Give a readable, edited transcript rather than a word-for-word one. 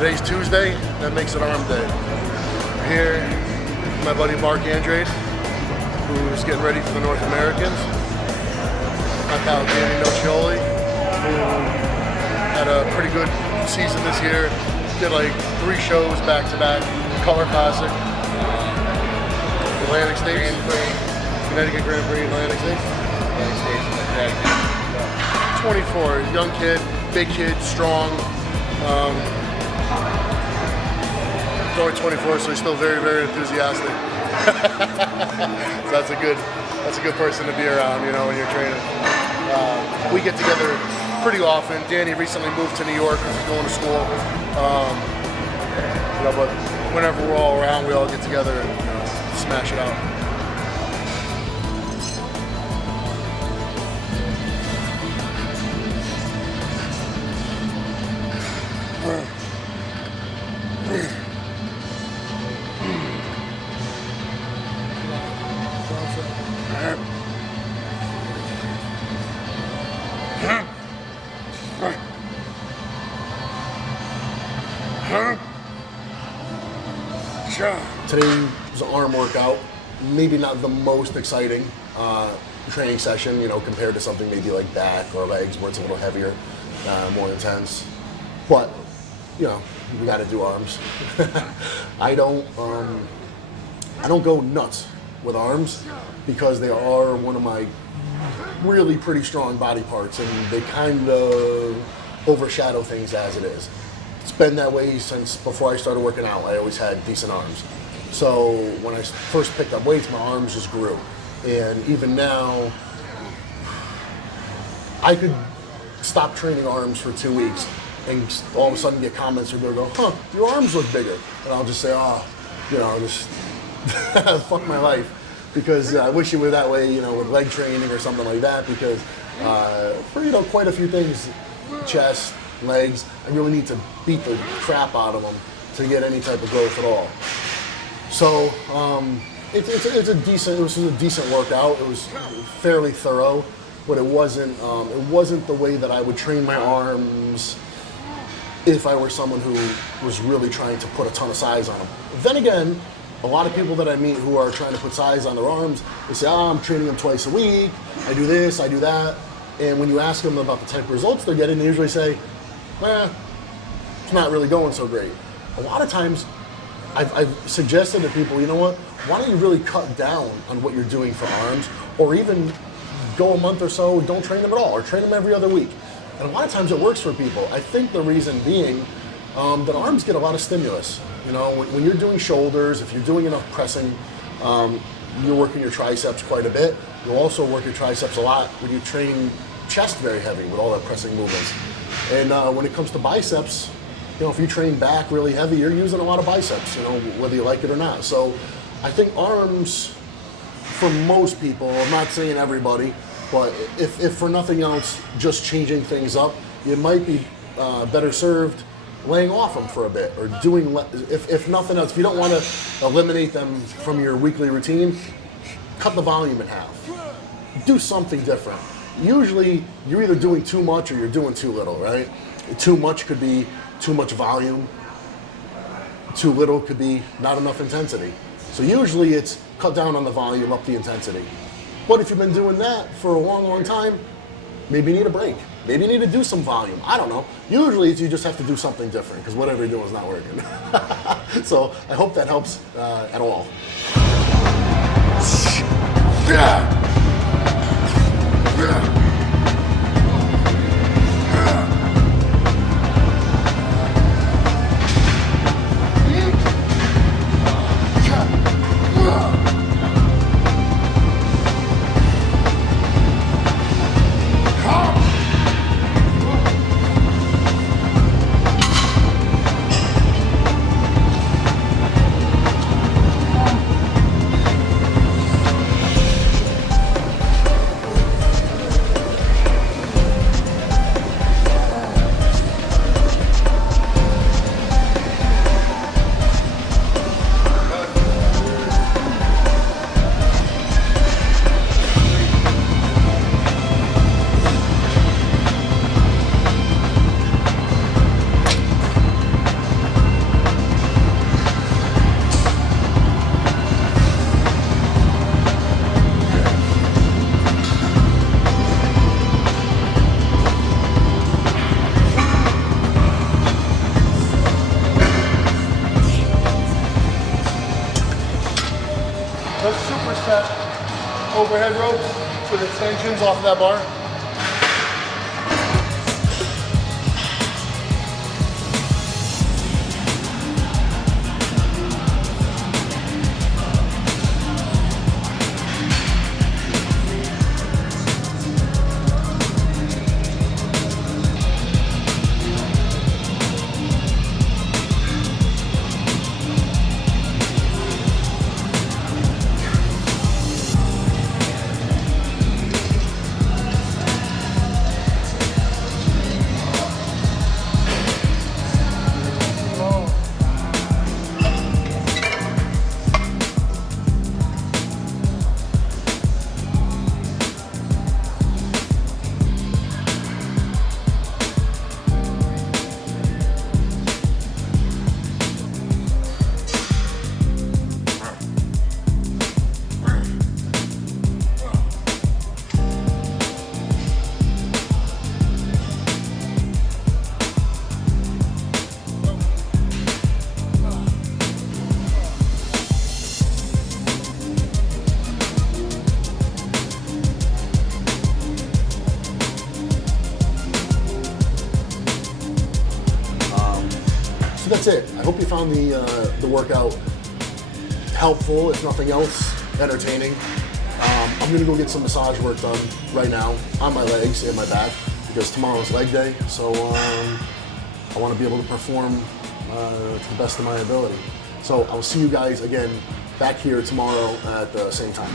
Today's Tuesday, that makes it arm day. We're here with my buddy Mark Andrade, who's getting ready for the North Americans. My pal Danny Nocioli, who had a pretty good season this year. Did like 3 shows back-to-back, Color Classic, Atlantic States, Connecticut Grand Prix, Atlantic States. 24, young kid, big kid, strong. He's only 24, so he's still very, very enthusiastic. So that's a good person to be around, you know, when you're training. We get together pretty often. Danny recently moved to New York because he's going to school. You know, but whenever we're all around, we all get together and smash it out. Today was an arm workout, maybe not the most exciting training session, you know, compared to something maybe like back or legs where it's a little heavier, more intense. But, you know, we got to do arms. I don't go nuts with arms because they are one of my really pretty strong body parts, and they kind of overshadow things as it is. It's been that way since before I started working out. I always had decent arms. So when I first picked up weights, my arms just grew. And even now, I could stop training arms for 2 weeks and all of a sudden get comments where they'll go, huh, your arms look bigger. And I'll just say, oh, you know, just fuck my life. Because I wish it were that way, you know, with leg training or something like that. Because for, you know, quite a few things, chest, legs, I really need to beat the crap out of them to get any type of growth at all. So it was a decent workout. It was fairly thorough, but it wasn't the way that I would train my arms if I were someone who was really trying to put a ton of size on them. Then again, a lot of people that I meet who are trying to put size on their arms, they say, oh, I'm training them twice a week, I do this, I do that. And when you ask them about the type of results they're getting, they usually say, it's not really going so great. A lot of times, I've suggested to people, you know what, why don't you really cut down on what you're doing for arms, or even go a month or so, don't train them at all, or train them every other week. And a lot of times it works for people. I think the reason being that arms get a lot of stimulus. You know, when you're doing shoulders, if you're doing enough pressing, you're working your triceps quite a bit. You'll also work your triceps a lot when you train chest very heavy with all that pressing movements. And when it comes to biceps, you know, if you train back really heavy, you're using a lot of biceps, you know, whether you like it or not. So I think arms, for most people, I'm not saying everybody, but if for nothing else, just changing things up, you might be better served laying off them for a bit, or doing, if nothing else, if you don't want to eliminate them from your weekly routine, cut the volume in half. Do something different. Usually, you're either doing too much or you're doing too little, right? Too much could be too much volume. Too little could be not enough intensity. So usually it's cut down on the volume, up the intensity. But if you've been doing that for a long, long time, maybe you need a break. Maybe you need to do some volume. I don't know. Usually you just have to do something different because whatever you're doing is not working. So I hope that helps at all. Yeah. Yeah. overhead ropes with extensions off of that bar. That's it. I hope you found the workout helpful, if nothing else, entertaining. I'm gonna go get some massage work done right now on my legs and my back because tomorrow's leg day. So I want to be able to perform to the best of my ability. So I'll see you guys again back here tomorrow at the same time.